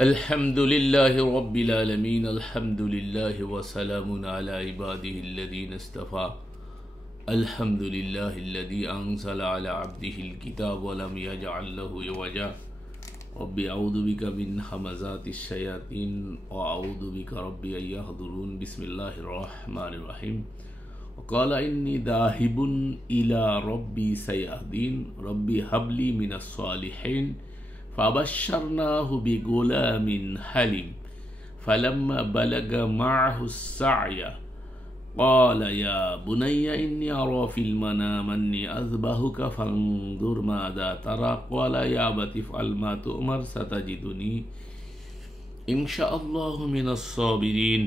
الحمد لله رب العالمين الحمد لله وسلام على عباده الذين اصطفى الحمد لله الذي أنزل على عبده الكتاب ولم يجعل له عوجا رب أعوذ بك من همزات الشياطين وأعوذ بك رب أن يحضرون بسم الله الرحمن الرحيم وقال إني ذاهب إلى ربي سيهدين ربي هب لي من الصالحين فبشرناه بغلام حليم فلما بلغ معه السعي قال يا بني إني أرى في المنام أني أذبحك فانظر ماذا ترى قال يا أبت افعل ما تؤمر ستجدني إن شاء الله من الصابرين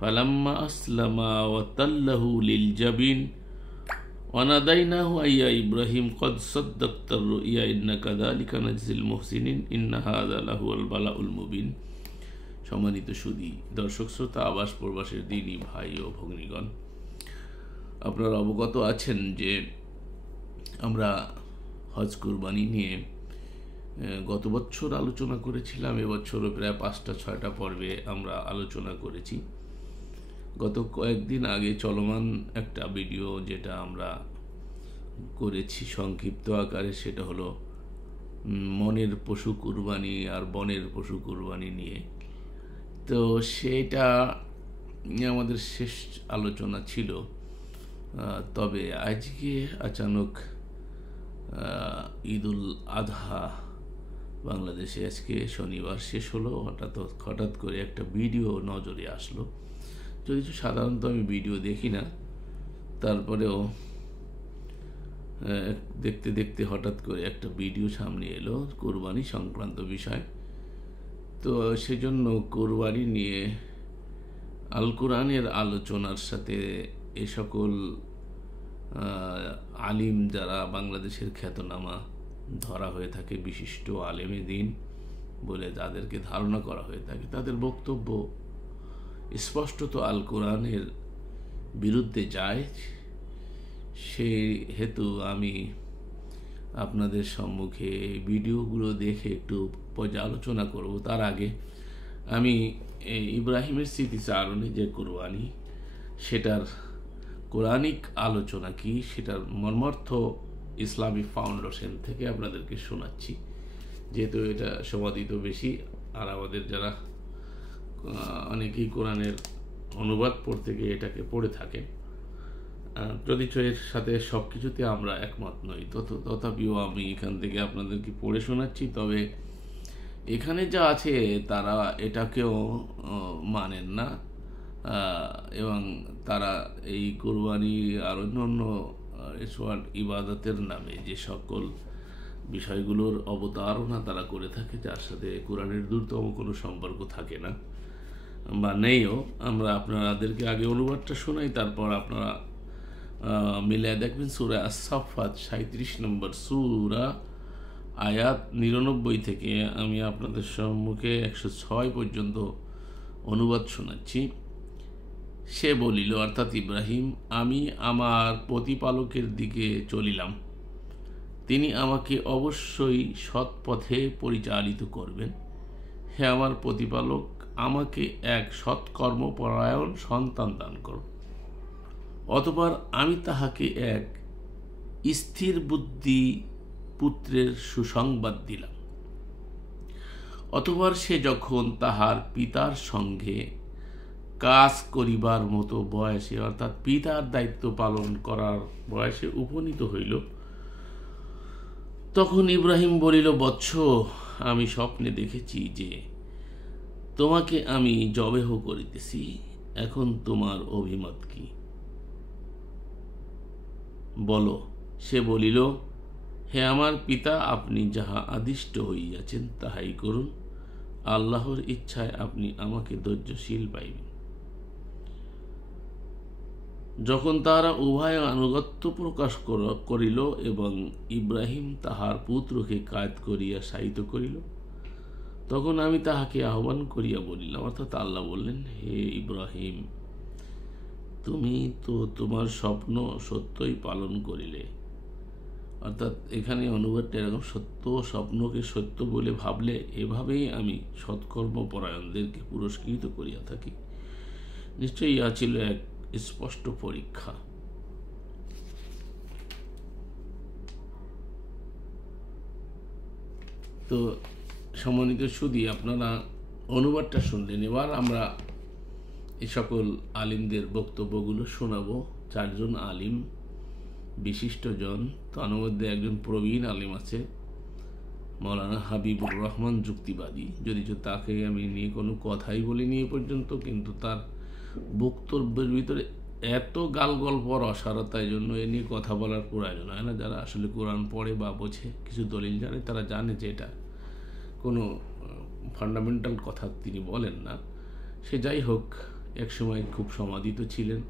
فلما أسلم وتله للجبين وناديناه أي يا إبراهيم قد صدقت الرؤيا إن كذلك نجزي المحسنين إن هذا لهو البلاء المبين সম্মানিত সুধী দর্শক শ্রোতা আবাস প্রবাসের দিনী ভাই ও ভগ্নীগণ, আপনারা অবগত আছেন যে আমরা হজ কুরবানি নিয়ে গত বছর আলোচনা করেছিলাম। এবছরও প্রায় 5-6টা পর্বে আমরা আলোচনা করেছি। গত কয়েকদিন আগে চলমান একটা ভিডিও যেটা আমরা করেছি সংক্ষিপ্ত আকারে, সেটা হলো মনের পশু কুরবানি আর বনের পশু কুরবানি নিয়ে। তো সেটা আমাদের শেষ আলোচনা ছিল। তবে আজকে আচানক ঈদুল আজহা বাংলাদেশে আজকে শনিবার শেষ হলো, হঠাৎ করে একটা ভিডিও নজরে আসলো। যদি সাধারণত আমি ভিডিও দেখি না, তারপরেও দেখতে দেখতে হঠাৎ করে একটা ভিডিও সামনে এলো কোরবানি সংক্রান্ত বিষয়। তো সেজন্য কোরবানি নিয়ে আল কোরআনের আলোচনার সাথে এ সকল আলিম যারা বাংলাদেশের খ্যাতনামা ধরা হয়ে থাকে, বিশিষ্ট আলেমে দ্বীন বলে যাদেরকে ধারণা করা হয়ে থাকে, তাদের বক্তব্য স্পষ্টত আল কোরআনের বিরুদ্ধে যায়। সেই হেতু আমি আপনাদের সম্মুখে ভিডিওগুলো দেখে একটু পর্যালোচনা করব। তার আগে আমি ইব্রাহিমের স্মৃতিচারণে যে কোরবানি, সেটার কোরআনিক আলোচনা কি, সেটার মর্মার্থ ইসলামী ফাউন্ডেশন থেকে আপনাদেরকে শোনাচ্ছি, যেহেতু এটা সমাদিত বেশি। আর আমাদের যারা অনেকেই কোরআনের অনুবাদ পড়তে গিয়ে এটাকে পড়ে থাকে, যদিও এর সাথে সব কিছুতে আমরা একমত নই, তথাপিও আমি এখান থেকে আপনাদেরকে পড়ে শোনাচ্ছি। তবে এখানে যা আছে তারা এটাকেও মানেন না, এবং তারা এই কোরবানি আর অন্য ইবাদতের নামে যে সকল বিষয়গুলোর অবতারণা তারা করে থাকে, যার সাথে কোরআনের দূরতম কোনো সম্পর্ক থাকে না বা নেইও। আমরা আপনাদেরকে আগে অনুবাদটা শোনাই, তারপর আপনারা মিলিয়ে দেখবেন। সূরা আস-সাফফাত 37 নম্বর সূরা, আয়াত 99 থেকে আমি আপনাদের সম্মুখে 106 পর্যন্ত অনুবাদ শোনাচ্ছি। সে বলিল, অর্থাৎ ইব্রাহিম, আমি আমার প্রতিপালকের দিকে চলিলাম, তিনি আমাকে অবশ্যই সৎ পথে পরিচালিত করবেন। হে আমার প্রতিপালক, আমাকে এক সৎকর্মপরায়ণ সন্তান দান করো। অতঃপর আমি তাহাকে এক স্থির বুদ্ধি পুত্রের সুসংবাদ দিলাম। অতঃপর সে যখন তাহার পিতার সঙ্গে কাজ করিবার মতো বয়সে, অর্থাৎ পিতার দায়িত্ব পালন করার বয়সে উপনীত হইল, তখন ইব্রাহিম বলিল, বৎস, আমি স্বপ্নে দেখেছি যে তোমাকে আমি জবেহ করিতেছি, এখন তোমার অভিমত কি বলো। সে বলিল, হে আমার পিতা, আপনি যাহা আদিষ্ট হইয়াছেন তাহাই করুন, আল্লাহর ইচ্ছায় আপনি আমাকে ধৈর্যশীল পাইবেন। যখন তাহারা উভয় আনুগত্য প্রকাশ করিল এবং ইব্রাহিম তাহার পুত্রকে কায়েদ করিয়া শায়িত করিল, তখন আমি তাহাকে আহ্বান করিয়া বলিলাম, অর্থাৎ আল্লাহ বললেন, হে ইব্রাহিম, তুমি তো তোমার স্বপ্ন সত্যই পালন করিলে, অর্থাৎ এখানে অনুবাদটা এরকম, সত্য স্বপ্নকে সত্য বলে ভাবলে এভাবেই আমি সৎকর্মপরায়ণদেরকে পুরস্কৃত করিয়া থাকি। নিশ্চয়ই ইহা ছিল এক স্পষ্ট পরীক্ষা। তো সম্মানিত সুধী, আপনারা অনুবাদটা শুনলেন। এবার আমরা এই সকল আলিমদের বক্তব্যগুলো শোনাবো। 4 জন আলিম, বিশিষ্টজন। তার মধ্যে একজন প্রবীণ আলিম আছে, মৌলানা হাবিবুর রহমান যুক্তিবাদী। যদিও তাকে আমি নিয়ে কোনো কথাই বলিনি এ পর্যন্ত, কিন্তু তার বক্তব্যের ভিতরে এত গালগল্প অসারতার জন্য এ নিয়ে কথা বলার প্রয়োজন হয় না। যারা আসলে কোরআন পড়ে বা বোঝে, কিছু দলিল জানে, তারা জানে যে এটা কোনো ফান্ডামেন্টাল কথা তিনি বলেন না। সে যাই হোক, একসময় খুব সমাদিত ছিলেন,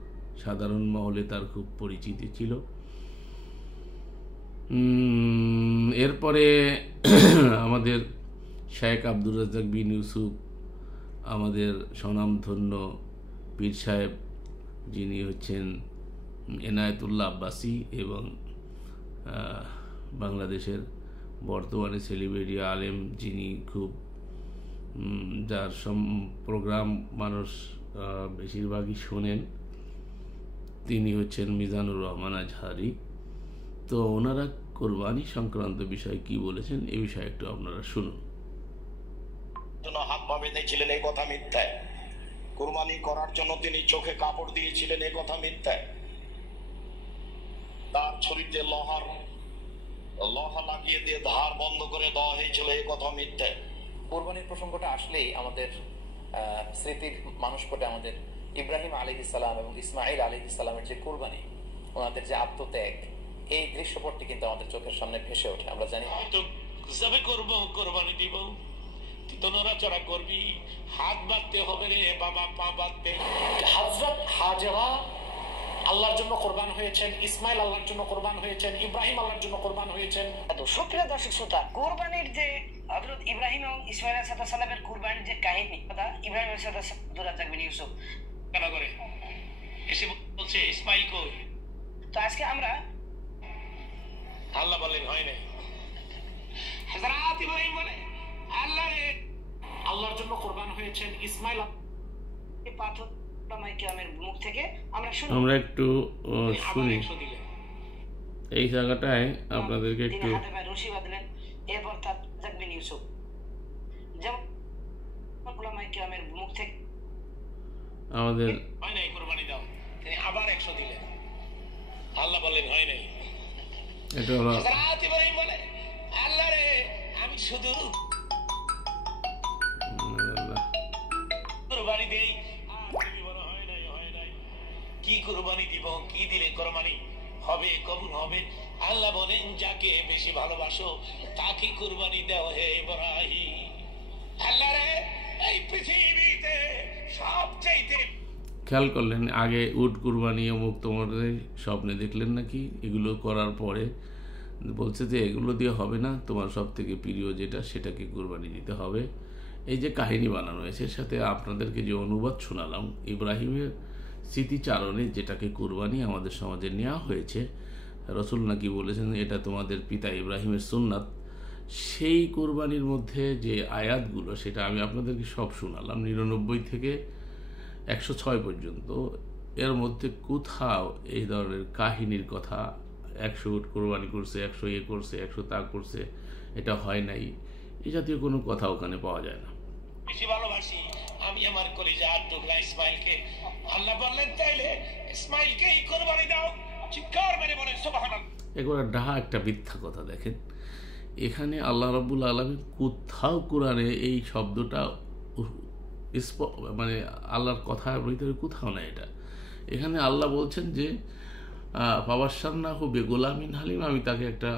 সাধারণ মহলে তার খুব পরিচিতি ছিল। এরপরে আমাদের শেখ আব্দুর রাজ্জাক বিন ইউসুফ, আমাদের স্বনামধন্য পীর সাহেব, যিনি হচ্ছেন এনায়েতুল্লাহ আব্বাসী এবং বাংলাদেশের বর্তমানে সেলিব্রিটি আলেম, যিনি খুব যার প্রোগ্রাম মানুষ বেশিরভাগই শোনেন, তিনি হচ্ছেন মিজানুর রহমান আজহারি। তো ওনারা কোরবানি সংক্রান্ত বিষয়ে কি বলেছেন, এ বিষয়ে একটু আপনারা শুনুন। হাত পা বেঁধেছিলেন, এই কথা মিথ্যা। কুরবানি করার জন্য তিনি চোখে কাপড় দিয়েছিলেন, এই কথা মিথ্যা। তার শরীরে লোহা লাগিয়ে দিয়ে ধার বন্ধ করে দেওয়া হয়েছিল, এই কথা মিথ্যা। কুরবানির প্রসঙ্গটা আসলেই আমাদের স্মৃতির মানুষ পটে আমাদের ইব্রাহিম আলাইহিস সালাম এবং ইসমাইল আলাইহিস সালামের যে কুরবানি, ওনাদের যে আত্মত্যাগ, এই দৃশ্যপটটি কিন্তু আমাদের চোখের সামনে ভেসে ওঠে। আমরা জানি কোরবানি দিব, তুই তো নড়াচড়া করবি, হাত বাঁধতে হবে রে বাবা, পা বাঁধবে। হযরত হাজরা আল্লাহর জন্য কোরবান হয়েছেন, ইসমাইল আল্লাহর জন্য কোরবান হয়েছেন, ইব্রাহিম আল্লাহর জন্য কোরবান হয়েছেন। সুপ্রিয় দর্শক শ্রোতা, কোরবানির যে হযরত ইব্রাহিম এবং ইসমাইল আলাইহিস সালামের কুরবানির যে কাহিনী, কথা ইব্রাহিম আলাইহিস সালাম আব্দুর রাজ্জাক বিন ইউসুফ কেন করে এসে বলছে ইসমাইল কই? তো আজকে আমরা আল্লাহ বলেন হয় না, হযরত ইব্রাহিম বলে আল্লাহ রে আল্লাহর জন্য কোরবান হয়েছেন ইসমাইল। এই পাথর উলামায়ে কিরামের মুখ থেকে আমরা শুনি। আমরা একটু শুনি এই জায়গাটায় আপনাদেরকে একটু। হাতে পায়ে রশি বাঁধলেন, এরপর তার রাজ্জাক বিন ইউসুফ যেমন উলামায়ে কিরামের মুখ থেকে আমাদের হয় নাই কুরবানি দাও, তিনি আবার 100 দিলেন। আল্লাহ বলেন হয় নাই। এটা হলো হযরত ইব্রাহিম বলে আল্লাহ রে আমি শুধু কুরবানি দেই, আর তুমি বলো হয় নাই, হয় নাই। কি কুরবানি দিব, কি দিলে কুরবানি হবে, কবুল হবে? আল্লাহ বলেন যাকে বেশি ভালোবাসো তাকে কুরবানি দাও হে ইব্রাহিম। আল্লাহ রে এই পৃথিবীতে সবচাইতে খেয়াল করলেন, আগে উট কুরবানি অমুক তোমাদের স্বপ্নে দেখলেন নাকি, এগুলো করার পরে বলছে যে এগুলো দিয়ে হবে না, তোমার সব থেকে প্রিয় যেটা সেটাকে কুরবানি দিতে হবে। এই যে কাহিনী বানানো হয়েছে, সাথে আপনাদেরকে যে অনুবাদ শোনালাম, ইব্রাহিমের স্মৃতিচারণে যেটাকে কুরবানি আমাদের সমাজে নেওয়া হয়েছে, রসুল নাকি বলেছেন এটা তোমাদের পিতা ইব্রাহিমের সুন্নাত। সেই কুরবানির মধ্যে যে আয়াতগুলো, সেটা আমি আপনাদেরকে সব শোনালাম 99 থেকে 106 পর্যন্ত। এর মধ্যে কোথাও এই ধরনের কাহিনীর কথা 100 উট কোরবানি করছে, 100 এ করছে, 100 তা করছে, এটা হয় নাই, এই জাতীয় কোনো কথা ওখানে পাওয়া যায় না। বেশি ভালোবাসি আমি আমার কলিজার টুকরা ইসমাইলকে। আল্লাহ বললেন তাইলে ইসমাইলকেই কুরবানি দাও। চিৎকার মেরে বলেন সুবহানাল্লাহ। এগুলো ডাহা একটা মিথ্যা কথা। দেখেন, এখানে আল্লাহ রাব্বুল আলামিন কোথাও কোরআনে এই শব্দটা মানে আল্লাহর কথার ভিতরে কোথাও না এটা। এখানে আল্লাহ বলছেন যে ফাবাশশারনাহু বিগুলামিন হালিম, আমি তাকে একটা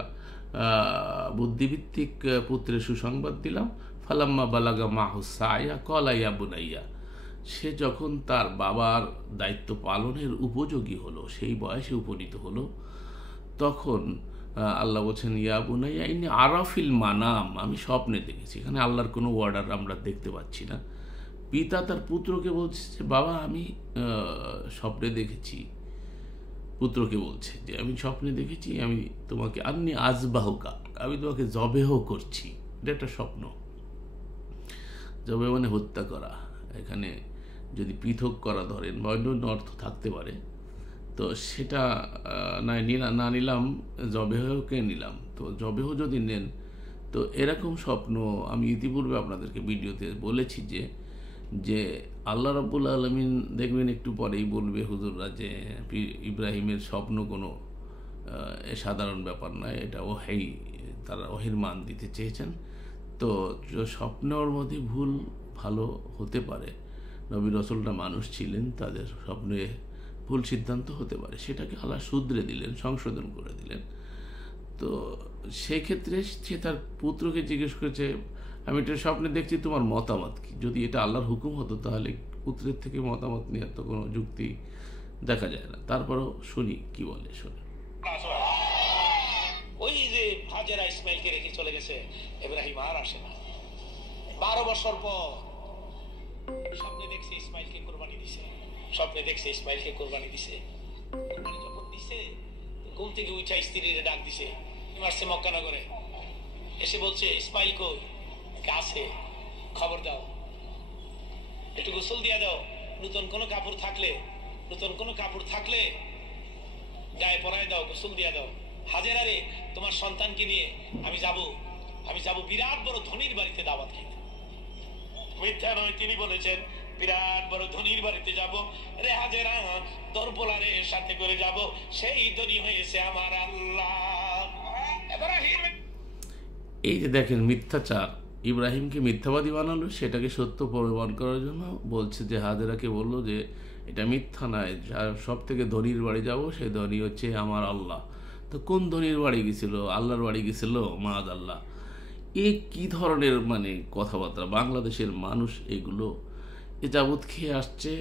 বুদ্ধিভিত্তিক পুত্রের সুসংবাদ দিলাম। ফালাম্মা বালাগা মাহু সায়া ক্বালা ইয়া বুনাইয়া, সে যখন তার বাবার দায়িত্ব পালনের উপযোগী হলো, সেই বয়সে উপনীত হলো, তখন আল্লাহ বলছেন ইয়া বুনাইয়া ইন্নী আরাফিল মানাম, আমি স্বপ্নে দেখেছি। এখানে আল্লাহর কোনো অর্ডার আমরা দেখতে পাচ্ছি না। পিতা তার পুত্রকে বলছে যে বাবা আমি স্বপ্নে দেখেছি। পুত্রকে বলছে যে আমি স্বপ্নে দেখেছি আমি তোমাকে আন্নি আজবাহুকা, আমি তোমাকে জবেহ করছি। এটা একটা স্বপ্ন। জবে মানে হত্যা করা, এখানে যদি পৃথক করা ধরেন বা অন্য অর্থ থাকতে পারে, তো সেটা না নিলাম, জবেহকে নিলাম। তো জবেহ যদি নেন, তো এরকম স্বপ্ন আমি ইতিপূর্বে আপনাদেরকে ভিডিওতে বলেছি যে আল্লাহ রাব্বুল আলামিন দেখবেন একটু পরেই বলবে হুজুররা যে ইব্রাহিমের স্বপ্ন কোনো সাধারণ ব্যাপার নয়, এটা ওহাই, তারা ওহির মান দিতে চেয়েছেন। তো স্বপ্নের মধ্যে ভুল ভালো হতে পারে, নবী রাসূলরা মানুষ ছিলেন, তাদের স্বপ্নে ভুল সিদ্ধান্ত হতে পারে, সেটাকে আল্লাহ শুধরে দিলেন, সংশোধন করে দিলেন। তো সেক্ষেত্রে সে তার পুত্রকে জিজ্ঞেস করেছে আমি এটা স্বপ্নে দেখছি, তোমার মতামত কি? যদি এটা আল্লাহর হুকুম হতো তাহলে পুত্রের থেকে মতামত নিয়ে তো কোনো যুক্তি দেখা যায় না। তারপরও শুনি কি বলে, শুনি। ওই যে হাজেরা ইসমাইলকে রেখে চলে গেছে, ইব্রাহিম আর আসে না। 12 বছর পর স্বপ্নে দেখছে ইসমাইলকে কোরবানি দিছে, স্বপ্নে দেখছে ইসমাইলকে কোরবানি দিছে। কোরবানি যখন দিছে, ঘুম থেকে উঠা স্ত্রীর ডাক দিছে, মারছে মক্কানগরে, এসে বলছে ইসমাইল কই? আছে, খবর দাও, একটু গোসল দিয়া দাও, নতুন কোনো কাপড় থাকলে গায়ে পরায় দাও, গোসল দিয়া দাও। হাজেরা রে, তোমার সন্তানকে নিয়ে আমি যাব বিরাট বড় ধনীর বাড়িতে দাওয়াত খেতে। মিথ্যা নয়, তিনি বলেছেন বিরাট বড় ধনীর বাড়িতে যাব রে হাজেরা, তোর পোলারের সাথে করে যাব, সেই ধনী হয়েছে আমার আল্লাহ। এই যে দেখেন মিথ্যাচার, ইব্রাহিমকে মিথ্যাবাদী বানালো, সেটাকে সত্য প্রমাণ করার জন্য বলছে যে হাজেরাকে বললো যে এটা মিথ্যা নয়, যার সব থেকে ধনীর বাড়ি যাব সেই ধনী হচ্ছে আমার আল্লাহ। তো কোন ধনীর বাড়ি গেছিল? আল্লাহর বাড়ি গেছিল, মাদ আল্লাহ। এ কি ধরনের মানে কথাবার্তা? বাংলাদেশের মানুষ এগুলো এ যাবৎ খেয়ে আসছে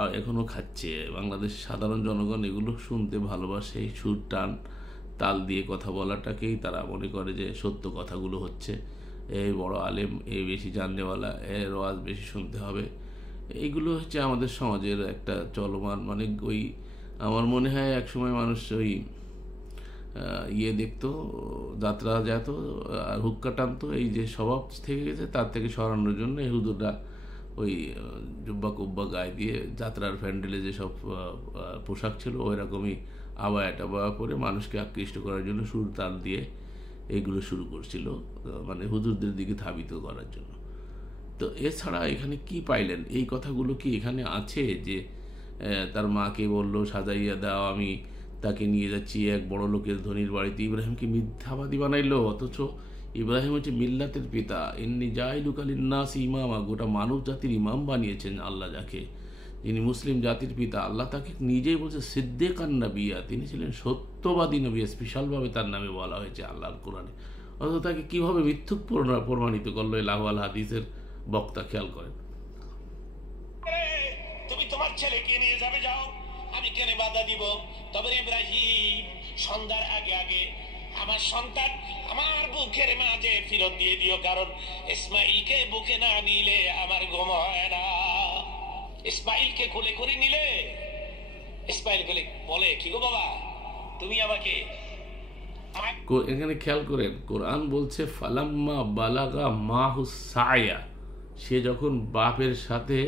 আর এখনও খাচ্ছে। বাংলাদেশ সাধারণ জনগণ এগুলো শুনতে ভালোবাসে, এই সুর টান তাল দিয়ে কথা বলাটাকেই তারা মনে করে যে সত্য কথাগুলো হচ্ছে। এই বড় আলেম, এই বেশি জাননেওয়ালা, এর ওয়াজ বেশি শুনতে হবে, এইগুলো হচ্ছে আমাদের সমাজের একটা চলমান মানে ওই আমার মনে হয় একসময় মানুষ ওই দেখতো, যাত্রা যেত আর হুক্কা টানতো, এই যে স্বভাব থেকে গেছে তার থেকে সরানোর জন্য এই হুজুররা ওই জুব্বা কুব্বা গায়ে দিয়ে যাত্রার প্যান্ডেলে যেসব পোশাক ছিল ওই রকমই আবায়া টাবায়া পরে মানুষকে আকৃষ্ট করার জন্য সুর তাল দিয়ে এইগুলো শুরু করছিল, মানে হুজুরদের দিকে ধাবিত করার জন্য। তো এছাড়া এখানে কি পাইলেন? এই কথাগুলো কি এখানে আছে যে তার মাকে বলল সাজাইয়া দাও, আমি তাকে নিয়ে যাচ্ছি এক বড় লোকের ধনীর বাড়িতে? ইব্রাহিমকে মিথ্যাবাদী বানাইলো, অথচ ইব্রাহিম হচ্ছে মিল্লাতের পিতা। ইন্নি জাইলুকা লিন্নাসি ইমামা, গোটা মানব জাতির ইমাম বানিয়েছেন আল্লাহ যাকে, যিনি মুসলিম জাতির পিতা। আল্লাহ তাকে নিজেই বলছে সিদ্দিকান নবিয়া, তিনি ছিলেন সত্যবাদী নবী, স্পেশালভাবে তার নামে বলা হয়েছে আল্লাহর কোরআনে। অথচ তাকে কীভাবে মিথ্যুক প্রমাণিত করলো এই লাহওয়াল হাদিসের বক্তা, খেয়াল করেন। তুমি তোমার ছেলেকে নিয়ে যাবে, যাও, আমি কেন বাধা দিব? তবে ইব্রাহিম সন্ধ্যার আগে আমার সন্তান আমার বুকের মাঝে ফেরত দিয়ে দিও, কারণ ইসমাইলকে বুকে না নিলে আমার ঘুম হয় না। ইসমাইলকে কোলে করে নিলে ইসমাইল বলে কি গো বাবা, তুমি আমাকে। এখানে খেয়াল করেন, কোরআন বলছে ফালাম্মা বালাগা মাহু সায়া, সে যখন বাপের সাথে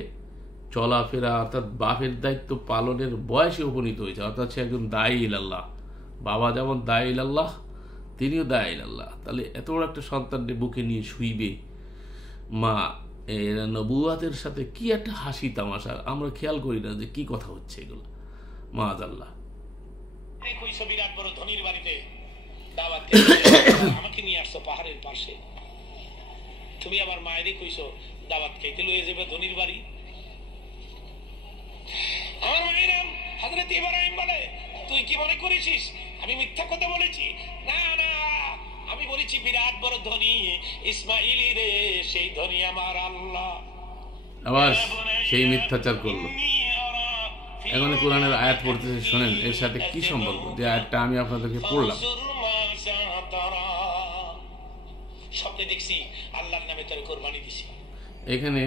চলাফেরা অর্থাৎ বাপের দায়িত্ব পালনের বয়সে উপনীত হয়েছে, অর্থাৎ সে একজন দায়ী ইলাল্লাহ। বাবা যেমন দায়ী ইলাল্লাহ, তিনিও দায়ী ইলাল্লাহ। তাহলে এত বড় একটা সন্তানকে বুকে নিয়ে শুইবে মা, নবুয়াতের সাথে কি একটা হাসি তামাশা, আমরা খেয়াল করি না যে কি কথা হচ্ছে এগুলো। মাআযাল্লাহ। বিরাট বড় ধনীর বাড়িতে দাওয়াত আমাকে নিয়ে আসছো পাহাড়ের পাশে, তুমি আমার মায়েরই কইছো দাওয়াত খাইতে লয়ে যাবে ধনীর বাড়ি। আমার মায়ের নাম হযরত ইব্রাহিম বলে, তুই কি মনে করেছিস আমি মিথ্যা কথা বলেছি? না না, আমি বলেছি বিরাট বড় ধনী ইসমাইল রে, সেই ধনী আমার আল্লাহ। আবার সেই মিথ্যাচার করলো। এখন কোরআনের আয়াত পড়তেছে, শোনেন এর সাথে কি সম্পর্ক, যে আয়াতটা আমি আপনাদেরকে পড়লাম। স্বপ্নে দেখছি আল্লাহর নামে তোর কোরবানি দিছি। এখানে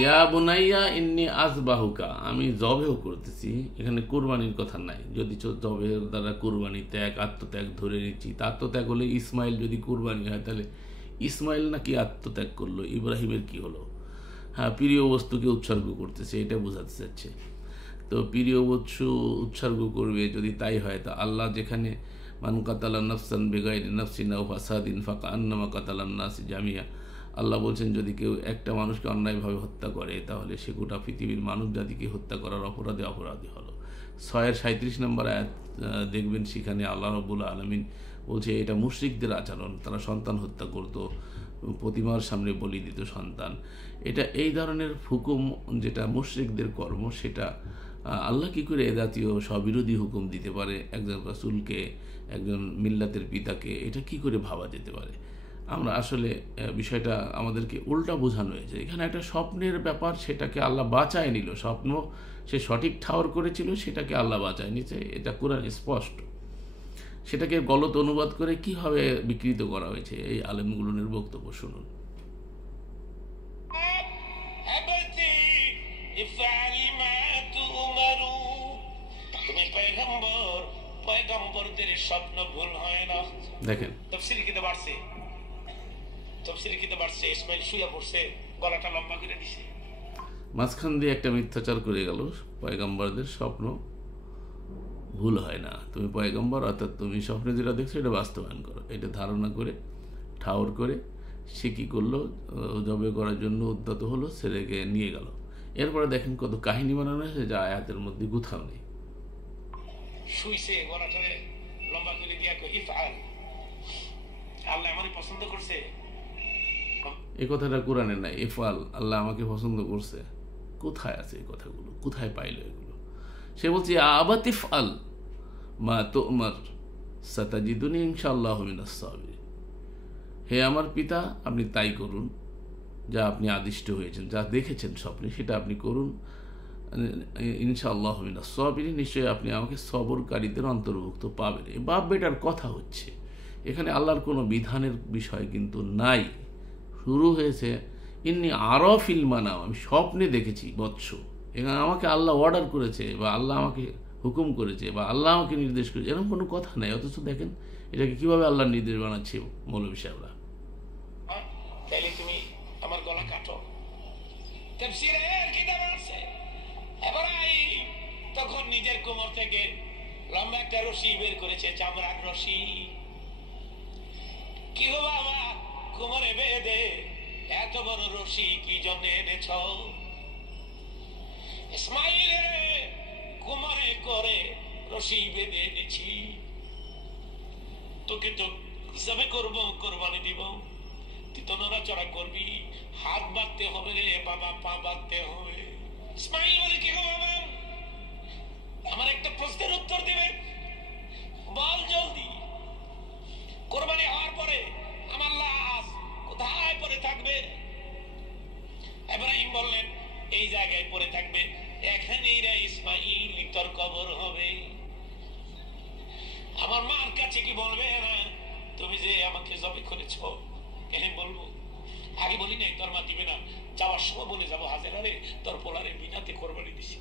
ইয়া বুনাইয়া ইন্নি আযবাহুকা, আমি জবেও করতেছি, এখানে কুরবানির কথা নাই। যদি জবের দ্বারা কুরবানি ত্যাগ, আত্মত্যাগ ধরে নিচ্ছি, আত্মত্যাগ হলে ইসমাইল যদি কুরবানি হয় তাহলে ইসমাইল নাকি আত্মত্যাগ করলো, ইব্রাহিমের কি হলো? হ্যাঁ, প্রিয় বস্তুকে উৎসর্গ করতেছে, এটা বোঝাতে চাচ্ছে। তো প্রিয় বস্তু উৎসর্গ করবে, যদি তাই হয় তা আল্লাহ যেখানে মান কাতালা নাফসান বেগাইরি নাফসিন আও ফাসাদিন ফাকান্নামা কাতালান নাস জামিয়া, আল্লাহ বলছেন যদি কেউ একটা মানুষকে অন্যায়ভাবে হত্যা করে তাহলে সে গোটা পৃথিবীর মানব জাতিকে হত্যা করার অপরাধী হলো। 637 নম্বর আয়াত দেখবেন, সেখানে আল্লাহ রাব্বুল আলামিন বলছে এটা মুশরিকদের আচরণ, তারা সন্তান হত্যা করত, প্রতিমার সামনে বলি দিত সন্তান। এটা এই ধরনের হুকুম যেটা মুশরিকদের কর্ম, সেটা আল্লাহ কী করে এ জাতীয় স্ববিরোধী হুকুম দিতে পারে একজন রাসূলকে, একজন মিল্লাতের পিতাকে? এটা কি করে ভাবা যেতে পারে? আমরা আসলে বিষয়টা আমাদেরকে উল্টা বোঝানো হয়েছে। এখানে একটা স্বপ্নের ব্যাপার, সেটাকে আল্লাহ বাঁচায় নিল। স্বপ্ন সে সঠিক ঠাওর করেছিল, সেটাকে আল্লাহ বাঁচায় নিচ্ছে, এটা কোরআন স্পষ্ট। সেটাকে গলত অনুবাদ করে কীভাবে বিকৃত করা হয়েছে, এই আলেমগুলোর বক্তব্য শুনুন। স্বপ্ন ভুল হয় না। দেখেন তাফসীরে কিতাব আসছে, ইসমাইল শুয়ে পড়ছে, গলাটা লম্বা করে দিছে, মাঝখান দিয়ে একটা মিথ্যাচার করে গেল। পয়গম্বরদের স্বপ্ন ভুল হয় না, তুমি পয়গম্বর, অর্থাৎ তুমি স্বপ্নে যেটা দেখছো এটা বাস্তবায়ন করো, এটা ধারণা করে ঠাউর করে সে কী করলো, জবে করার জন্য উদ্যত হলো, ছেলেকে নিয়ে গেল। এরপরে দেখেন কত কাহিনী বানানো হয়েছে যা আয়াতের মধ্যে কোথাও নেই। শুইছে, গলাটারে লম্বা করে দিয়া কই ইফআল, আল্লাহ আমারে পছন্দ করছে। এই কথাটা কোরআনে নাই, ইফআল, আল্লাহ আমাকে পছন্দ করছে। কোথায় আছে এই কথাগুলো? কোথায় পাইলো এগুলো? সে বলছে আবাত ইফআল মা তুমার সাতাজিদুনি ইনশাআল্লাহু মিনাস সাবিরিন, হে আমার পিতা আপনি তাই করুন যা আপনি আদিষ্ট হয়েছেন, যা দেখেছেন স্বপ্নে সেটা আপনি করুন, ইনশাআল্লাহু মিনাস সাবিরিন, নিশ্চয়ই আপনি আমাকে সবরকারীদের অন্তর্ভুক্ত পাবেন। এই বাপ বেটার কথা হচ্ছে, এখানে আল্লাহর কোনো বিধানের বিষয় কিন্তু নাই। শুরু হয়েছে ইন্নি আরও ফিল্মানাও, আমি স্বপ্নে দেখেছি বৎস। এখানে আমাকে আল্লাহ অর্ডার করেছে বা আল্লাহ আমাকে হুকুম করেছে বা আল্লাহ আমাকে নির্দেশ করেছে, এরকম কোনো কথা নাই। অথচ দেখেন এটাকে কিভাবে আল্লাহর নির্দেশ বানাচ্ছে মৌলভী সাহেবরা। তাইলে তুমি আমার গলা কাটো, তাফসীরের কিতাব আছে। তখন নিজের কোমর থেকে লম্বা একটা রশি বের করেছে, চামড়ার রশি। কি গো বাবা, কোমরে বেঁধে এত বড় রশি কি জন্য এনেছ? ইসমাইলের কোমরে করে রশি বেঁধে এনেছি, তোকে তো হিসাবে করবো, কোরবানি দিব, তুই তো নড়াচড়া করবি, হাত বাঁধতে হবে রে বাবা, পা বাঁধতে হবে। ইসমাইল বলে কি গো বাবা, আমার একটা প্রশ্নের উত্তর দিবে, বল জলদি। কোরবানি হওয়ার পরে আমার লাশ কোথায় পড়ে থাকবে? ইব্রাহিম বললেন এই জায়গায় পড়ে থাকবে, এখানেই রে ইসমাইল তোর কবর হবে। আমার মার কাছে কি বলবে না তুমি যে আমাকে জবে করেছো? কেন বলবো? আগে বলি নাই তোর মা দিবে না, যাওয়ার সময় বলে যাবো হাজেরা রে তোর পোলারে বিনাতে কোরবানি দিছি,